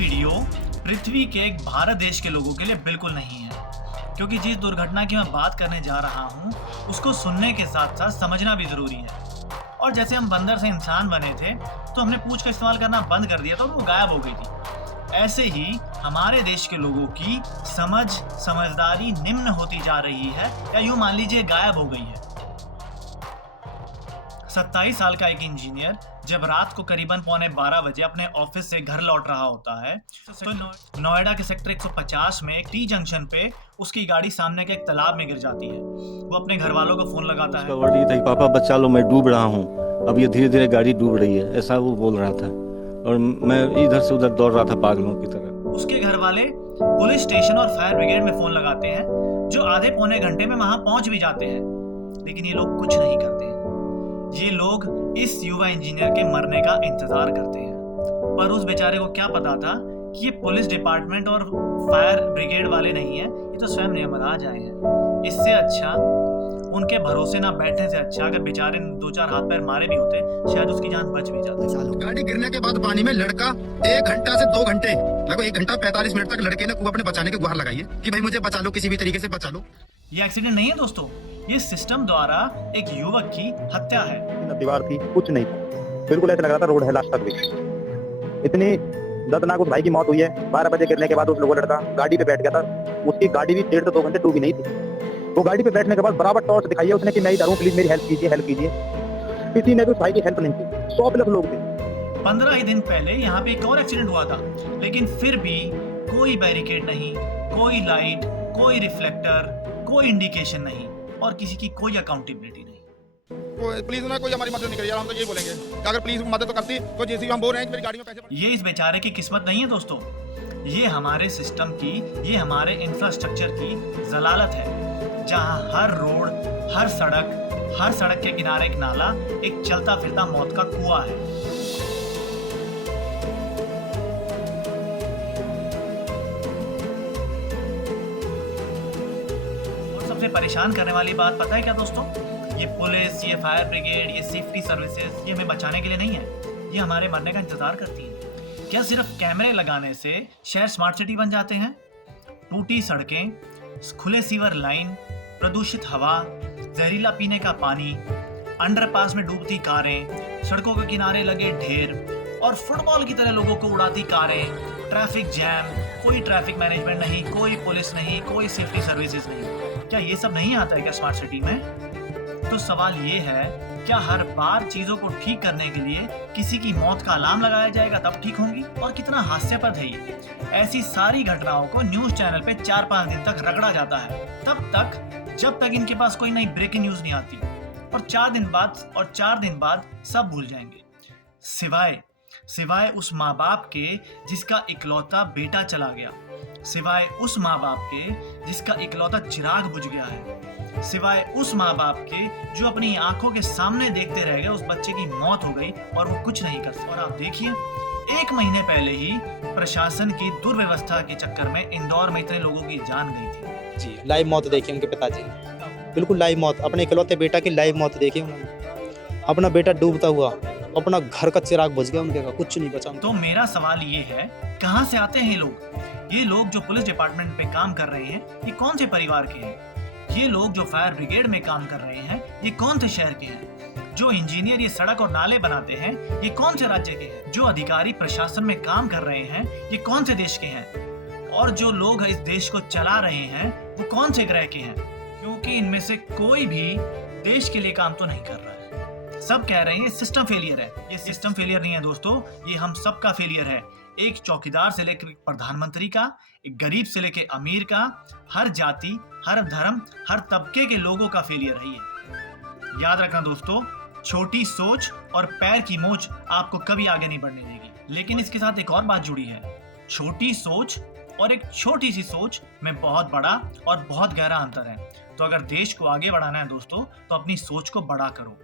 Video पृथ्वी के एक भारत देश के लोगों के लिए बिल्कुल नहीं है, क्योंकि जिस दुर्घटना की मैं बात करने जा रहा हूँ उसको सुनने के साथ साथ समझना भी जरूरी है। और जैसे हम बंदर से इंसान बने थे तो हमने पूंछ का इस्तेमाल करना बंद कर दिया तो वो गायब हो गई थी। ऐसे ही हमारे देश के लोगों की समझदारी निम्न होती जा रही है, या यूं मान लीजिए गायब हो गई है। 27 साल का एक इंजीनियर जब रात को करीबन 11:15 बजे अपने ऑफिस से घर लौट रहा होता है तो नोएडा के सेक्टर 150 में एक टी जंक्शन पे उसकी गाड़ी सामने के एक तालाब में गिर जाती है। वो अपने घर वालों को फोन लगाता है। वर्ड ये था कि पापा बचा लो, मैं डूब रहा हूँ, अब ये धीरे धीरे गाड़ी डूब रही है, ऐसा वो बोल रहा था। और मैं इधर से उधर दौड़ रहा था पागलों की तरह। उसके घर वाले पुलिस स्टेशन और फायर ब्रिगेड में फोन लगाते हैं, जो आधे पौने घंटे में वहां पहुंच भी जाते हैं, लेकिन ये लोग कुछ नहीं करते हैं। ये लोग इस युवा इंजीनियर के मरने का इंतजार करते हैं, पर उस बेचारे को क्या पता था कि ये पुलिस डिपार्टमेंट और फायर ब्रिगेड वाले नहीं है, ये तो स्वयं यमराज आए हैं। इससे अच्छा, उनके भरोसे ना बैठने से अच्छा, अगर बेचारे 2-4 हाथ पैर मारे भी होते शायद उसकी जान बच भी जाती। गाड़ी गिरने के बाद पानी में लड़का 1 घंटा से 2 घंटे, लगभग 1 घंटा 45 मिनट तक लड़के ने खूब अपने बचाने की गुहार लगाई है कि भाई मुझे बचा लो, किसी भी तरीके से बचा लो। ये एक्सीडेंट नहीं है दोस्तों, ये सिस्टम द्वारा एक युवक की हत्या है। दीवार थी, कुछ नहीं था, बिल्कुल ऐसा लग रहा था रोड है लास्ट तक भी। इतनी दर्दनाक उस भाई की मौत हुई है। 12 बजे गिरने के बाद उस लोगों लड़का गाड़ी पे बैठ गया था, उसकी गाड़ी भी 1.5 से 2 घंटे डूबी नहीं थी। वो गाड़ी पे बैठने के बाद बराबर टॉर्च दिखाई है उसने कि मैं इधर हूं, प्लीज मेरी हेल्प कीजिए, हेल्प कीजिए। किसी ने भी उस भाई की हेल्प नहीं की। 100+ लोग थे। 15 ही दिन पहले यहाँ पे एक और एक्सीडेंट हुआ था, लेकिन फिर भी कोई बैरिकेड नहीं, कोई लाइट, कोई रिफ्लेक्टर, कोई इंडिकेशन नहीं, और किसी की कोई अकाउंटेबिलिटी नहीं। प्लीज ना कोई हमारी मदद नहीं करिए, हम तो यही बोलेंगे कि अगर प्लीज मदद तो करती तो जैसे हम बोल रहे हैं मेरी गाड़ी में पैसे। ये इस बेचारे की किस्मत नहीं है दोस्तों, ये हमारे सिस्टम की, ये हमारे इंफ्रास्ट्रक्चर की जलालत है, जहाँ हर रोड, हर सड़क के किनारे एक नाला, एक चलता फिरता मौत का कुआं है। और सबसे परेशान करने वाली बात पता है क्या दोस्तों? ये पुलिस, ये फायर ब्रिगेड, ये सेफ्टी सर्विसेज, ये हमें बचाने के लिए नहीं है, ये हमारे मरने का इंतजार करती है। क्या सिर्फ कैमरे लगाने से शहर स्मार्ट सिटी बन जाते हैं? टूटी सड़कें, खुले सीवर लाइन, प्रदूषित हवा, जहरीला पीने का पानी, अंडरपास में डूबती कारें, सड़कों के किनारे लगे ढेर और फुटबॉल की तरह लोगों को उड़ाती कारें, ट्रैफिक जैम, कोई ट्रैफिक मैनेजमेंट नहीं, कोई पुलिस नहीं, कोई सेफ्टी सर्विसेज नहीं। क्या ये सब नहीं आता है क्या स्मार्ट सिटी में? तो सवाल ये है, क्या हर बार चीजों को ठीक करने के लिए किसी की मौत का अलार्म लगाया जाएगा तब ठीक होंगी? और कितना हास्यास्पद है ये। ऐसी सारी घटनाओं को न्यूज चैनल पे 4-5 दिन तक रगड़ा जाता है, जब तक इनके पास कोई नई ब्रेकिंग न्यूज नहीं आती, और 4 दिन बाद सब भूल जाएंगे, सिवाय उस माँ बाप के जिसका इकलौता बेटा चला गया, सिवाय उस माँ बाप के जिसका इकलौता चिराग बुझ गया है, सिवाय उस माँ बाप के जो अपनी आंखों के सामने देखते रह गए उस बच्चे की मौत हो गई और वो कुछ नहीं कर सकते। और आप देखिए, 1 महीने पहले ही प्रशासन की दुर्व्यवस्था के चक्कर में इंदौर में इतने लोगों की जान गई थी। जी, लाइव मौत देखी उनके पिताजी, बिल्कुल लाइव मौत, अपने इकलौते बेटा की लाइव मौत देखी उन्होंने। अपना बेटा डूबता हुआ, अपना घर का चिराग बुझ गया उनके का, कुछ नहीं बचा। तो मेरा सवाल ये है, कहाँ से आते हैं ये लोग? ये लोग जो पुलिस डिपार्टमेंट पे काम कर रहे हैं, ये कौन से परिवार के हैं? ये लोग जो फायर ब्रिगेड में काम कर रहे हैं, ये कौन से शहर के हैं? जो इंजीनियर ये सड़क और नाले बनाते हैं, ये कौन से राज्य के हैं? जो अधिकारी प्रशासन में काम कर रहे हैं, ये कौन से देश के हैं? और जो लोग इस देश को चला रहे हैं, वो कौन से ग्रह के हैं? क्योंकि इनमें से कोई भी देश के लिए काम तो नहीं कर रहा है। सब कह रहे हैं ये सिस्टम फेलियर है। ये सिस्टम फेलियर नहीं है दोस्तों, ये हम सबका फेलियर है। एक चौकीदार से लेकर प्रधानमंत्री का, एक गरीब से लेकर अमीर का, हर जाति, हर धर्म, हर तबके के लोगों का फेलियर है ये। याद रखना दोस्तों, छोटी सोच और पैर की मोच आपको कभी आगे नहीं बढ़ने देगी। लेकिन इसके साथ एक और बात जुड़ी है, छोटी सोच और एक छोटी सी सोच में बहुत बड़ा और बहुत गहरा अंतर है। तो अगर देश को आगे बढ़ाना है दोस्तों, तो अपनी सोच को बड़ा करो।